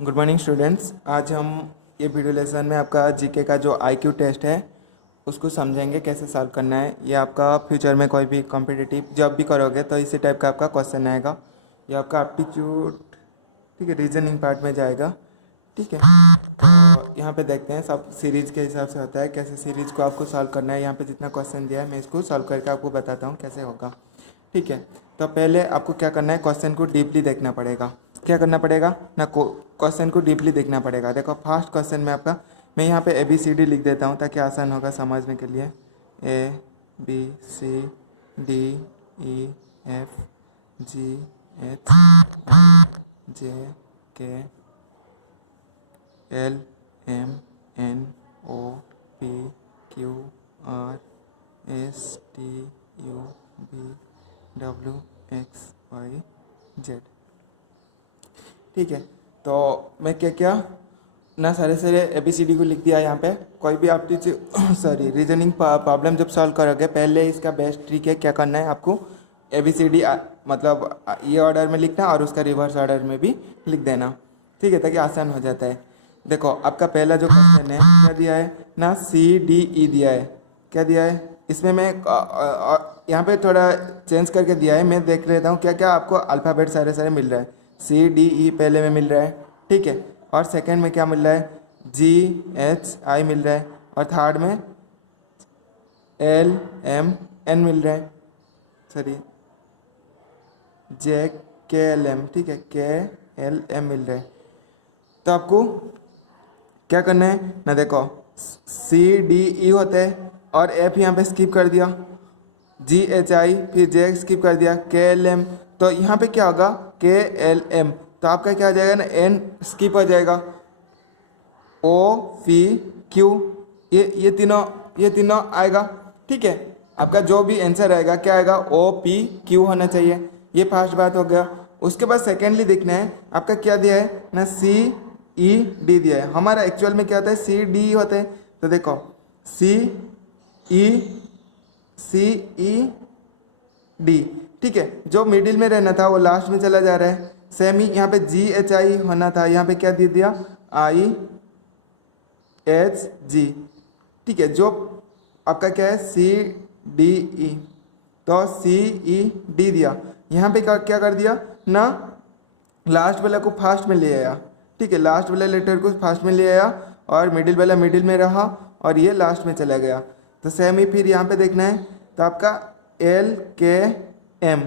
Good morning students. आज हम ये वीडियो लेसन में आपका जीके का जो आईक्यू टेस्ट है उसको समझेंगे कैसे सॉल्व करना है। ये आपका फ्यूचर में कोई भी कॉम्पिटिटिव जॉब भी करोगे तो इसी टाइप का आपका क्वेश्चन आएगा। ये आपका एप्टीट्यूड, ठीक है, रीजनिंग पार्ट में जाएगा। ठीक है, तो यहाँ पे देखते हैं सब सीरीज के हिसाब से होता है, कैसे सीरीज को आपको सॉल्व करना है। यहाँ पे जितना क्वेश्चन दिया है मैं इसको सॉल्व करके आपको बताता हूँ कैसे होगा। ठीक है, तो पहले आपको क्या करना है, क्वेश्चन को डीपली देखना पड़ेगा। क्या करना पड़ेगा ना, क्वेश्चन को डीपली देखना पड़ेगा। देखो फर्स्ट क्वेश्चन में आपका मैं यहाँ पे ABCD लिख देता हूँ ताकि आसान होगा समझने के लिए। ABCDEFGHIJKLMNOPQRSTUVWXYZ। ठीक है, तो मैं क्या क्या ना सारे ABCD को लिख दिया यहाँ पे। कोई भी आप रीजनिंग प्रॉब्लम जब सॉल्व करोगे पहले इसका बेस्ट ट्रिक है, क्या करना है आपको ABCD मतलब ये ऑर्डर में लिखना और उसका रिवर्स ऑर्डर में भी लिख देना। ठीक है, ताकि आसान हो जाता है। देखो आपका पहला जो क्वेश्चन है क्या दिया है ना, CDE दिया है। क्या दिया है इसमें, मैं यहाँ पे थोड़ा चेंज करके दिया है, मैं देख लेता हूँ क्या क्या आपको अल्फ़ाबेट सारे मिल रहा है। CDE पहले में मिल रहा है, ठीक है, और सेकंड में क्या मिल रहा है, GHI मिल रहा है, और थर्ड में LMN मिल रहा है, सॉरी JKLM, ठीक है, KLM मिल रहा है। तो आपको क्या करना है ना, देखो CDE होते हैं और F यहाँ पे स्किप कर दिया, GHI फिर J स्किप कर दिया, KLM, तो यहाँ पे क्या होगा KLM, तो आपका क्या आ जाएगा ना, N स्किप हो जाएगा, OPQ, ये तीनों आएगा। ठीक है, आपका जो भी आंसर आएगा क्या आएगा, OPQ होना चाहिए। ये फर्स्ट बात हो गया। उसके बाद सेकेंडली देखना है आपका क्या दिया है ना, CED दिया है। हमारा एक्चुअल में क्या होता है, CDE होता है। तो देखो CED, ठीक है, जो मिडिल में रहना था वो लास्ट में चला जा रहा है। सेम ही यहाँ पे GHI होना था, यहाँ पे क्या दे दिया, IHG। ठीक है, जो आपका क्या है CDE, तो CED दिया। यहाँ पे क्या कर दिया ना, लास्ट वाला को फास्ट में ले आया। ठीक है, लास्ट वाला लेटर को फास्ट में ले आया और मिडिल वाला मिडिल में रहा और ये लास्ट में चला गया। तो सेम ही फिर यहाँ पे देखना है, तो आपका LKM,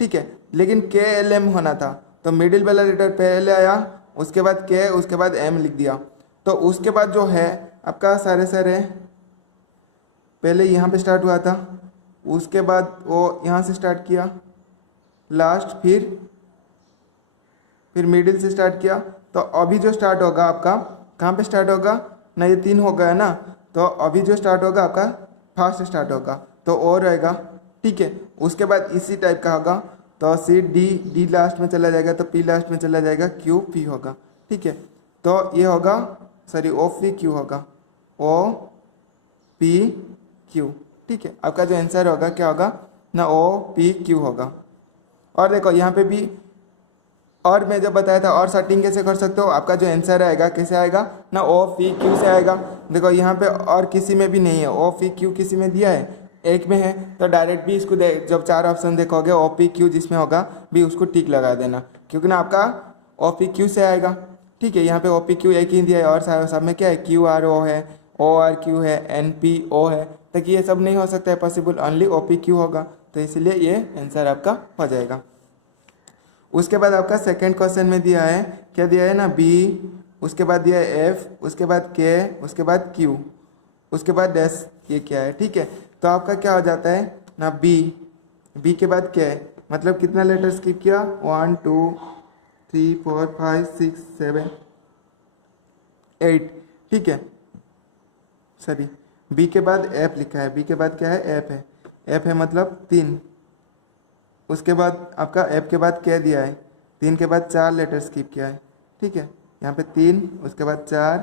ठीक है, लेकिन KLM होना था, तो मिडिल वाला लेटर पहले आया, उसके बाद K, उसके बाद M लिख दिया। तो उसके बाद जो है आपका सारे पहले यहाँ पे स्टार्ट हुआ था, उसके बाद वो यहाँ से स्टार्ट किया लास्ट, फिर मिडिल से स्टार्ट किया। तो अभी जो स्टार्ट होगा आपका कहाँ पे स्टार्ट होगा ना, ये 3 हो गया ना, तो अभी जो स्टार्ट होगा आपका फास्ट स्टार्ट होगा, तो ओ रहेगा। ठीक है, उसके बाद इसी टाइप का होगा, तो D लास्ट में चला जाएगा, तो P लास्ट में चला जाएगा, QP होगा। ठीक है, तो ये होगा सॉरी OPQ होगा, OPQ। ठीक है, आपका जो आंसर होगा क्या होगा ना, OPQ होगा। और देखो यहाँ पे भी, और मैं जब बताया था और सेटिंग कैसे कर सकते हो, आपका जो आंसर आएगा कैसे आएगा ना, OPQ से आएगा। देखो यहाँ पे और किसी में भी नहीं है, OPQ किसी में दिया है, एक में है, तो डायरेक्ट भी इसको जब 4 ऑप्शन देखोगे OPQ जिसमें होगा भी उसको टिक लगा देना, क्योंकि ना आपका OPQ से आएगा। ठीक है, यहाँ पे OPQ एक ही दिया है और सब में क्या है, QRO है, ORQ है, NPO है, ताकि ये सब नहीं हो सकता है पॉसिबल, ओनली OPQ होगा, तो इसलिए ये आंसर आपका हो जाएगा। उसके बाद आपका सेकंड क्वेश्चन में दिया है, क्या दिया है ना, B, उसके बाद दिया है F, उसके बाद K, उसके बाद Q, उसके बाद डैश, ये क्या है। ठीक है, तो आपका क्या हो जाता है ना, B के बाद K, मतलब कितना लेटर स्किप किया, 1 2 3 4 5 6 7 8। ठीक है, सॉरी B के बाद F लिखा है, B के बाद क्या है, F है मतलब 3। उसके बाद आपका F के बाद K दिया है, 3 के बाद 4 लेटर स्किप किया है। ठीक है, यहाँ पे 3, उसके बाद 4,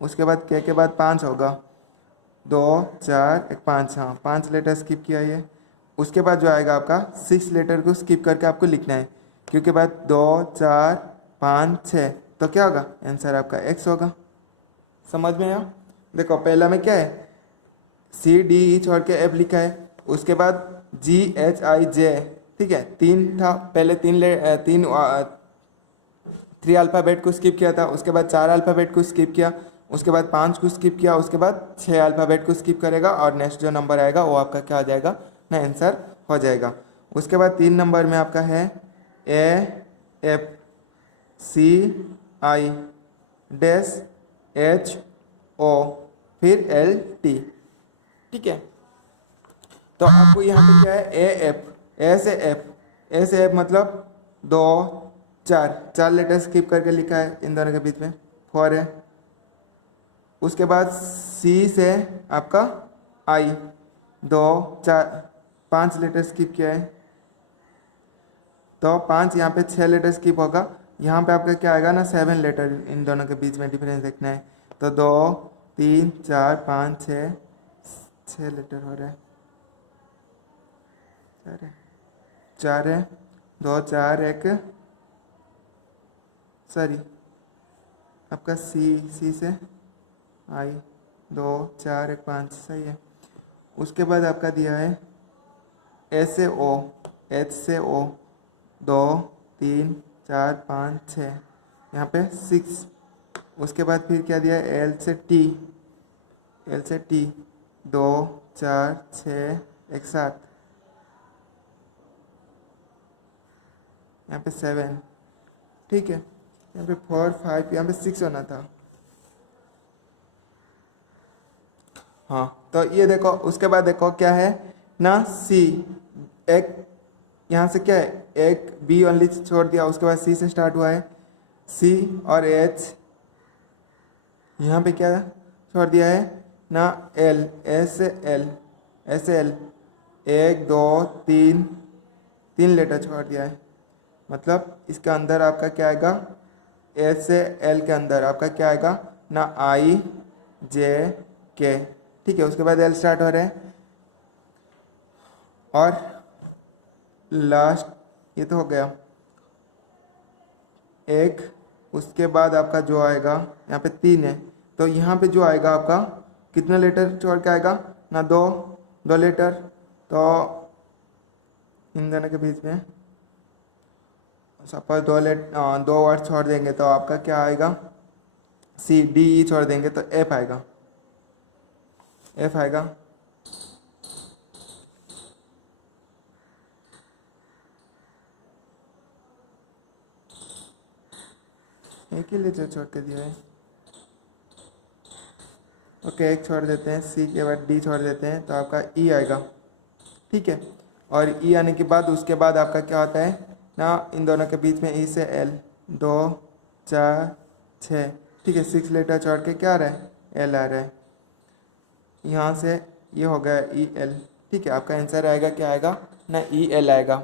उसके बाद K के बाद 5 होगा, 2 4 1 5, हाँ 5 लेटर स्किप किया है। उसके बाद जो आएगा आपका 6 लेटर को स्किप करके आपको लिखना है, क्योंकि बाद 2 4 5 6, तो क्या होगा, आंसर आपका x होगा। समझ में आया? देखो पहला में क्या है, सी डी ई छोड़ के एफ लिखा है, उसके बाद जी एच आई जे, ठीक है, तीन था पहले, तीन थ्री अल्फ़ाबेट को स्किप किया था, उसके बाद चार अल्फ़ाबेट को स्किप किया, उसके बाद पाँच को स्किप किया, उसके बाद छः अल्फ़ाबेट को स्किप करेगा और नेक्स्ट जो नंबर आएगा वो आपका क्या हो जाएगा ना, आंसर हो जाएगा। उसके बाद 3 नंबर में आपका है A F C I dash H O फिर एल टी, ठीक है। तो आपको यहाँ पे क्या है, ए एफ, ए से एफ मतलब 2 4 लेटर स्किप करके लिखा है इन दोनों के बीच में, 4 है। उसके बाद सी से आपका आई 2 4 5 लेटर स्किप किया है, तो 5 यहाँ पे 6 लेटर स्किप होगा, यहाँ पे आपका क्या आएगा ना 7 लेटर, इन दोनों के बीच में डिफरेंस देखना है। तो 2 3 4 5 6 लेटर हो रहा है, 4 है 2 4 1 सॉरी आपका सी से आई 2 4 1 5 सही है। उसके बाद आपका दिया है ए से ओ, एच से ओ 2 3 4 5 6, यहाँ पे 6। उसके बाद फिर क्या दिया है, एल से टी 2 4 6 1 7, यहाँ पे 7, ठीक है। यहाँ पे 4 5, यहाँ पे 6 होना था, हाँ। तो ये देखो, उसके बाद देखो क्या है ना, सी एक यहाँ से क्या है, एक बी ओनली छोड़ दिया, उसके बाद सी से स्टार्ट हुआ है, सी और एच यहाँ पे क्या छोड़ दिया है ना, एल, ऐसे एल 1 2 3 लेटर छोड़ दिया है, मतलब इसके अंदर आपका क्या आएगा, ए से एल के अंदर आपका क्या आएगा ना, आई जे के, ठीक है। उसके बाद एल स्टार्ट हो रहे हैं और लास्ट ये तो हो गया एक। उसके बाद आपका जो आएगा यहाँ पे 3 है, तो यहाँ पे जो आएगा आपका कितना लेटर छोड़ के आएगा ना, 2 लेटर, तो इन दोनों के बीच में सपोज 2 वर्ड छोड़ देंगे तो आपका क्या आएगा, सी डी ई छोड़ देंगे तो एफ आएगा, एक ही लेटर छोड़ के दिया है, ओके। एक छोड़ देते हैं, सी के बाद डी छोड़ देते हैं, तो आपका ई आएगा, ठीक है। और ई आने के बाद उसके बाद आपका क्या होता है ना, इन दोनों के बीच में ई से एल 2 4 6, ठीक है। 6 लेटर छोड़ के क्या आ रहा है, एल आ रहा है, यहाँ से ये हो गया ई एल, ठीक है। आपका आंसर आएगा क्या आएगा ना, ई एल आएगा।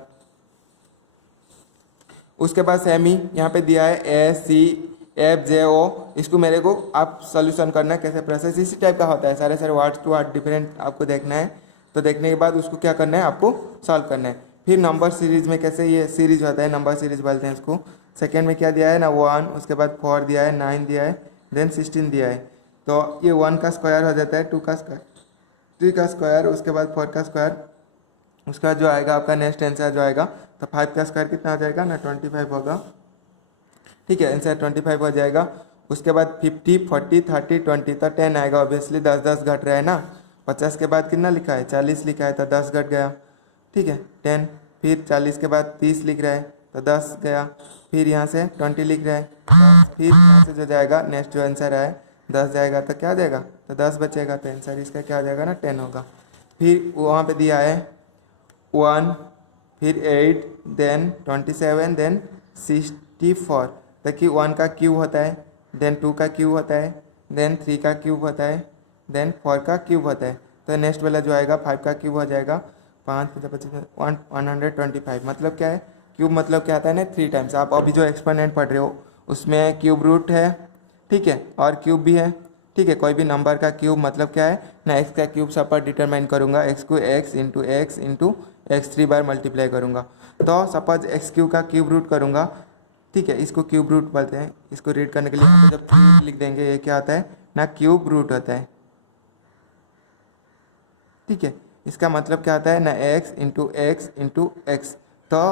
उसके बाद सेमी यहाँ पे दिया है ए सी एफ जे ओ, इसको मेरे को आप सोल्यूशन करना है, कैसे प्रोसेस इसी टाइप का होता है, सारे वर्ड टू वर्ड डिफरेंट आपको देखना है। तो देखने के बाद उसको क्या करना है, आपको सॉल्व करना है। फिर नंबर सीरीज में कैसे ये सीरीज होता है, नंबर सीरीज बोलते हैं इसको। सेकेंड में क्या दिया है ना 1, उसके बाद 4 दिया है, 9 दिया है, देन 16 दिया है। तो ये 1 का स्क्वायर हो जाता है, 2 का स्क्वायर, 3 का स्क्वायर, उसके बाद 4 का स्क्वायर, उसका जो आएगा आपका नेक्स्ट आंसर जो आएगा, तो 5 का स्क्वायर कितना आ जाएगा ना 25 होगा, ठीक है। आंसर 25 हो जाएगा। उसके बाद 50 40 30 20, तो 10 आएगा ऑब्वियसली, 10 10 घट रहा है ना। 50 के बाद कितना लिखा है, 40 लिखा है, तो 10 घट गया, ठीक है 10। फिर 40 के बाद 30 लिख रहा है, तो 10 गया। फिर यहाँ से 20 लिख रहा है, 10। फिर यहाँ से जो जाएगा नेक्स्ट जो आंसर है 10 जाएगा, तो क्या देगा, तो 10 बचेगा, तो आंसर इसका क्या हो जाएगा ना 10 होगा। फिर वहाँ पे दिया है 1, फिर 8, देन 27, देन 64। देखिए 1 का क्यूब होता है, देन 2 का क्यूब होता है, देन 3 का क्यूब होता है, देन 4 का क्यूब होता है। तो नेक्स्ट वाला जो आएगा 5 का क्यूब हो जाएगा, 5 125। मतलब क्या है, क्यूब मतलब क्या आता है ना 3 टाइम्स। आप अभी जो एक्सपोनेंट पढ़ रहे हो उसमें क्यूब रूट है, ठीक है, और क्यूब भी है, ठीक है। कोई भी नंबर का क्यूब मतलब क्या है ना, एक्स का क्यूब सब पर डिटरमाइन करूँगा, एक्स को एक्स इंटू एक्स 3 बार मल्टीप्लाई करूँगा। तो सपोज एक्स क्यूब का क्यूब रूट करूँगा, ठीक है, इसको क्यूब रूट बोलते हैं। इसको रीड करने के लिए यहाँ पे जब क्यूब लिख देंगे ये क्या आता है ना, क्यूब रूट होता है। ठीक है, इसका मतलब क्या आता है ना, x into x into x. तो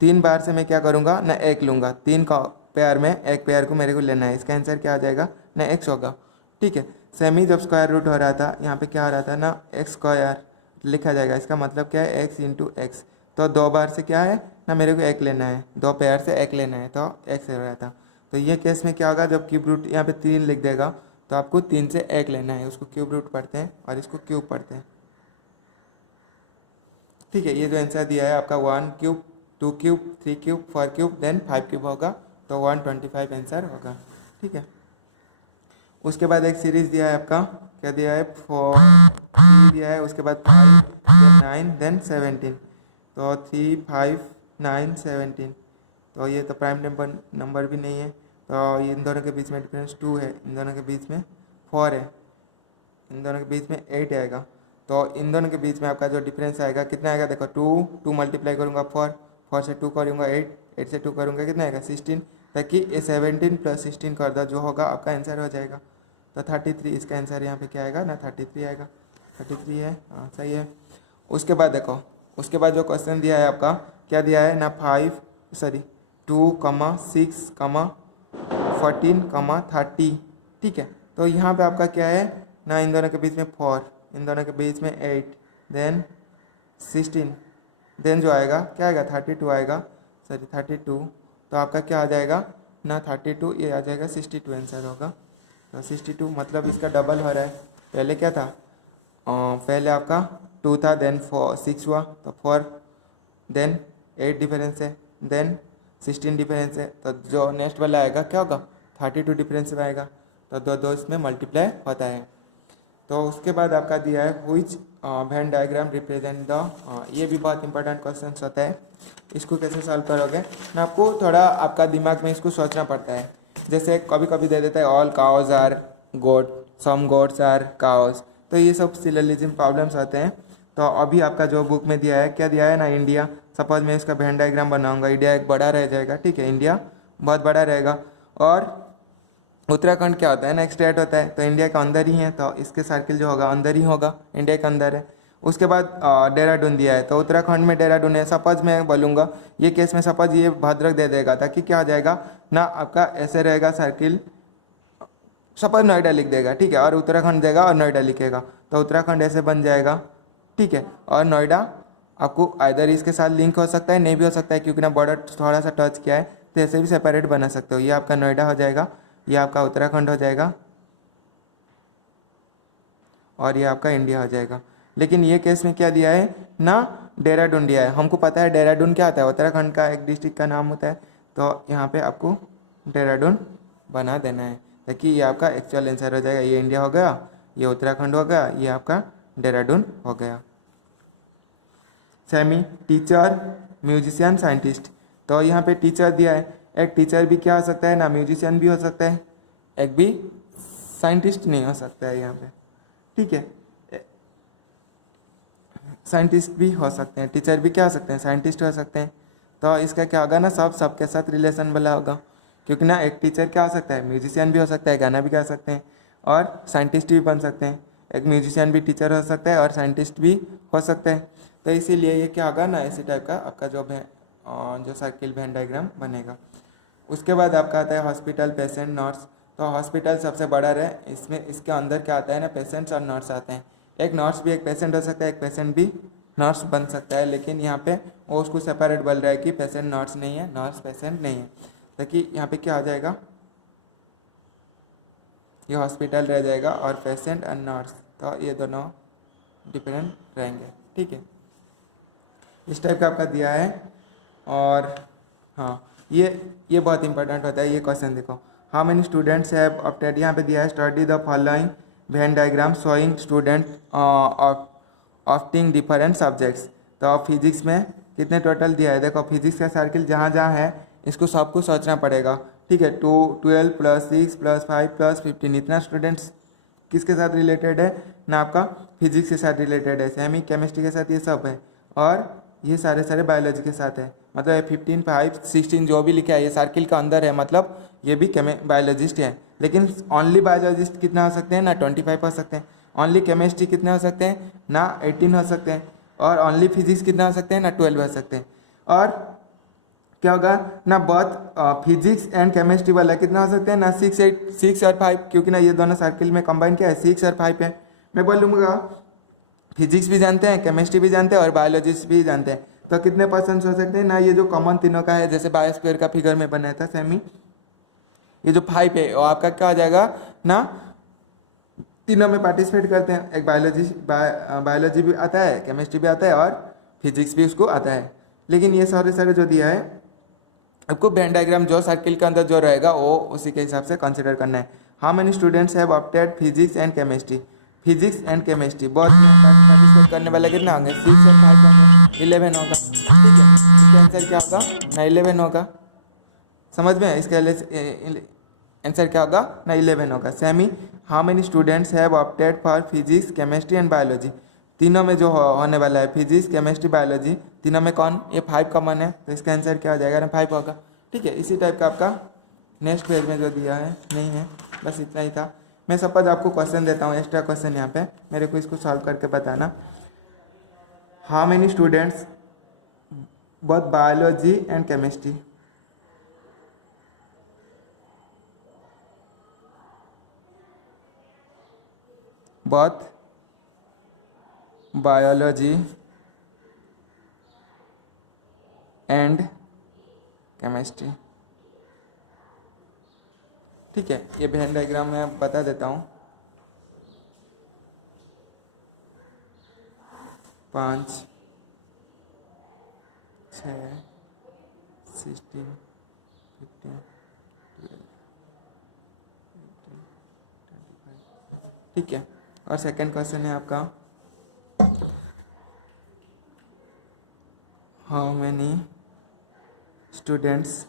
3 बार से मैं क्या करूँगा ना, एक लूँगा, 3 का पेयर में एक पेयर को मेरे को लेना है। इसका आंसर क्या आ जाएगा ना, एक्स होगा। ठीक है, सेम ही जब स्क्वायर रूट हो रहा था यहाँ पे क्या हो रहा था ना, एक्स स्क्वायर लिखा जाएगा। इसका मतलब क्या है, एक्स इंटू एक्स। तो 2 बार से क्या है ना, मेरे को एक लेना है, 2 पेयर से एक लेना है, तो एक्स हो रहा था। तो ये केस में क्या होगा, जब क्यूब रूट यहाँ पे 3 लिख देगा तो आपको 3 से एक लेना है, उसको क्यूब रूट पढ़ते हैं और इसको क्यूब पढ़ते हैं। ठीक है, ये जो आंसर दिया है आपका 1 cube 2 cube 3 cube 4 cube then 5 cube होगा, तो 125 आंसर होगा। ठीक है, उसके बाद एक सीरीज दिया है आपका, क्या दिया है, 4 3 दिया है, उसके बाद 5 देन 9 देन 17। तो 3 5 9 17, तो ये तो प्राइम नंबर भी नहीं है, तो इन दोनों के बीच में डिफरेंस 2 है, इन दोनों के बीच में 4 है, इन दोनों के बीच में 8 आएगा। तो इन दोनों के बीच में आपका जो डिफरेंस आएगा कितना आएगा, देखो 2 मल्टीप्लाई करूँगा 4 से 2 करूँगा 8 से 2 करूँगा कितना आएगा 16, ताकि ये 17 प्लस 16 कर दो, जो होगा आपका आंसर हो जाएगा। तो 33 इसका आंसर यहाँ पे क्या आएगा ना, 33 आएगा। 33 है, हाँ सही है। उसके बाद देखो, उसके बाद जो क्वेश्चन दिया है आपका, क्या दिया है ना, 2, 6, 14, 30। ठीक है, तो यहाँ पे आपका क्या है ना, इन दोनों के बीच में 4, इन दोनों के बीच में 8 देन 16 देन जो आएगा क्या आएगा 32 आएगा, 32। तो आपका क्या आ जाएगा ना 32, ये आ जाएगा 62 आंसर होगा। तो 62 मतलब इसका डबल हो रहा है। पहले क्या था, पहले आपका 2 था देन 6 हुआ, तो 4 देन 8 डिफरेंस है, देन 16 डिफरेंस है, तो जो नेक्स्ट वाला आएगा क्या होगा 32 डिफरेंस में आएगा। तो दो इसमें मल्टीप्लाई होता है। तो उसके बाद आपका दिया है which Venn diagram represent the, ये भी बहुत इंपॉर्टेंट क्वेश्चन होता है। इसको कैसे सॉल्व करोगे ना, आपको थोड़ा आपका दिमाग में इसको सोचना पड़ता है। जैसे कभी कभी दे देता है all cows are goat, some goats are cows, तो ये सब सिलोजिज्म प्रॉब्लम्स आते हैं। तो अभी आपका जो बुक में दिया है, क्या दिया है ना, इंडिया। सपोज मैं इसका वेन डायग्राम बनाऊंगा, इंडिया एक बड़ा रह जाएगा। ठीक है, इंडिया बहुत बड़ा रहेगा, और उत्तराखंड क्या होता है ना, एक स्टेट होता है, तो इंडिया के अंदर ही है, तो इसके सर्किल जो होगा अंदर ही होगा, इंडिया के अंदर है। उसके बाद देहरादून दिया है, तो उत्तराखंड में देहरादून है। सपोज मैं बोलूँगा ये केस में, सपोज ये भद्रक दे देगा, ताकि क्या हो जाएगा ना, आपका ऐसे रहेगा सर्किल। सपोज नोएडा लिख देगा, ठीक है, और उत्तराखंड देगा और नोएडा लिखेगा, तो उत्तराखंड ऐसे बन जाएगा। ठीक है, और नोएडा आपको आइदर इसके साथ लिंक हो सकता है, नहीं भी हो सकता है, क्योंकि ना बॉर्डर थोड़ा सा टच किया है, तो ऐसे भी सेपरेट बना सकते हो। ये आपका नोएडा हो जाएगा, ये आपका उत्तराखंड हो जाएगा, और ये आपका इंडिया हो जाएगा। लेकिन ये केस में क्या दिया है ना, देहरादून दिया है। हमको पता है देहरादून क्या होता है, उत्तराखंड का एक डिस्ट्रिक्ट का नाम होता है, तो यहाँ पे आपको देहरादून बना देना है, ताकि ये आपका एक्चुअल आंसर हो जाएगा। ये इंडिया हो गया, ये उत्तराखंड हो गया, ये आपका देहरादून हो गया। Semi teacher, musician, scientist. तो यहाँ पे टीचर दिया है, एक टीचर भी क्या हो सकता है ना, म्यूजिशियन भी हो सकता है, एक भी साइंटिस्ट नहीं हो सकता है यहाँ पे। ठीक है, साइंटिस्ट भी हो सकते हैं, टीचर भी क्या हो सकते हैं, साइंटिस्ट हो सकते हैं। तो इसका क्या होगा ना, सबके साथ रिलेशन वाला होगा, क्योंकि ना एक टीचर क्या हो सकता है, म्यूजिशियन भी हो सकता है, गाना भी गा सकते हैं, और साइंटिस्ट भी बन सकते हैं। एक म्यूजिशियन भी टीचर हो सकता है और साइंटिस्ट भी हो सकते हैं। तो इसीलिए ये क्या होगा ना, इसी टाइप का आपका जो सर्किल वेन डायग्राम बनेगा। उसके बाद आपका आता है हॉस्पिटल, पेशेंट, नर्स। तो हॉस्पिटल सबसे बड़ा है, इसमें इसके अंदर क्या आता है ना, पेशेंट्स और नर्स आते हैं। एक नर्स भी एक पेशेंट हो सकता है, एक पेशेंट भी नर्स बन सकता है, लेकिन यहाँ पे वो उसको सेपरेट बोल रहा है कि पेशेंट नर्स नहीं है, नर्स पेशेंट नहीं है। ताकि यहाँ पे क्या आ जाएगा, ये हॉस्पिटल रह जाएगा, और पेशेंट और नर्स, तो ये दोनों डिफरेंट रहेंगे। ठीक है, इस टाइप का आपका दिया है। और हाँ, ये बहुत इंपॉर्टेंट होता है। ये क्वेश्चन देखो, how many students have opted, यहाँ पे दिया है study the following Venn diagram showing student opting different subjects. तो फिजिक्स में कितने टोटल दिया है, देखो फिजिक्स का सर्किल जहाँ जहाँ है इसको सबको सोचना पड़ेगा। ठीक है, 12 + 6 + 5 + 15, इतना स्टूडेंट्स किसके साथ रिलेटेड है ना, आपका फिजिक्स के साथ रिलेटेड है। सेमी केमिस्ट्री के साथ ये सब है, और ये सारे बायोलॉजी के साथ है, मतलब 15, 5, 16 जो भी लिखा है ये सर्किल का अंदर है, मतलब ये भी बायोलॉजिस्ट है। लेकिन ओनली बायोलॉजिस्ट कितना हो सकते हैं ना 25 हो सकते हैं, ओनली केमिस्ट्री कितने हो सकते हैं ना 18 हो सकते हैं, और ओनली फिजिक्स कितना हो सकते हैं ना 12 हो सकते हैं। और क्या होगा ना बहुत फिजिक्स एंड केमिस्ट्री वाला कितना हो सकते हैं ना 6, 8, 6 और 5, क्योंकि ना ये दोनों सर्किल में कंबाइन क्या है 6 और 5 है। मैं बोलूँगा फिजिक्स भी जानते हैं, केमिस्ट्री भी जानते हैं और बायोलॉजिस्ट भी जानते हैं, तो कितने परसेंट हो सकते हैं ना, ये जो कॉमन तीनों का है जैसे बायोस्फीयर का फिगर में बनाया था सेमी, ये जो 5 है वो आपका क्या हो जाएगा ना तीनों में पार्टिसिपेट करते हैं। एक बायोलॉजी भी आता है, केमिस्ट्री भी आता है और फिजिक्स भी उसको आता है। लेकिन ये सारे जो दिया है आपको वेन डायग्राम जो सर्किल के अंदर जो रहेगा वो उसी के हिसाब से कंसिडर करना है। How many students have opted physics and chemistry, physics and chemistry बहुत पार्टिसिपेट करने वाले कितना होंगे 6 और 5 होंगे, 11 होगा। ठीक है, इसका आंसर क्या होगा ना 11 होगा। समझ में, इसका आंसर क्या होगा ना 11 होगा। Semi, how many students have opted for physics chemistry and biology, तीनों में जो होने वाला है फिजिक्स केमिस्ट्री बायोलॉजी तीनों में कौन ये 5 कॉमन है, तो इसका आंसर क्या हो जाएगा ना 5 होगा। ठीक है, इसी टाइप का आपका नेक्स्ट पेज में जो दिया है नहीं है, बस इतना ही था। मैं सपोज आपको क्वेश्चन देता हूँ, एक्स्ट्रा क्वेश्चन यहाँ पे, मेरे को इसको सॉल्व करके बताना। How many students both biology and chemistry, both biology and chemistry। ठीक है, ये वेन डायग्राम मैं बता देता हूँ। 5, 6, 16, 15, 12, 25। ठीक है, और सेकंड क्वेश्चन है आपका हाउ मैनी स्टूडेंट्स,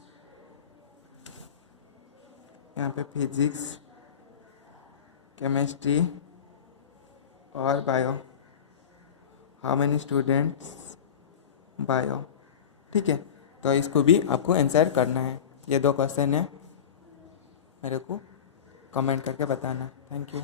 यहाँ पे फिजिक्स केमिस्ट्री और bio, how many students bio. ठीक है, तो इसको भी आपको आंसर करना है। ये 2 क्वेश्चन है, मेरे को कमेंट करके बताना। Thank you.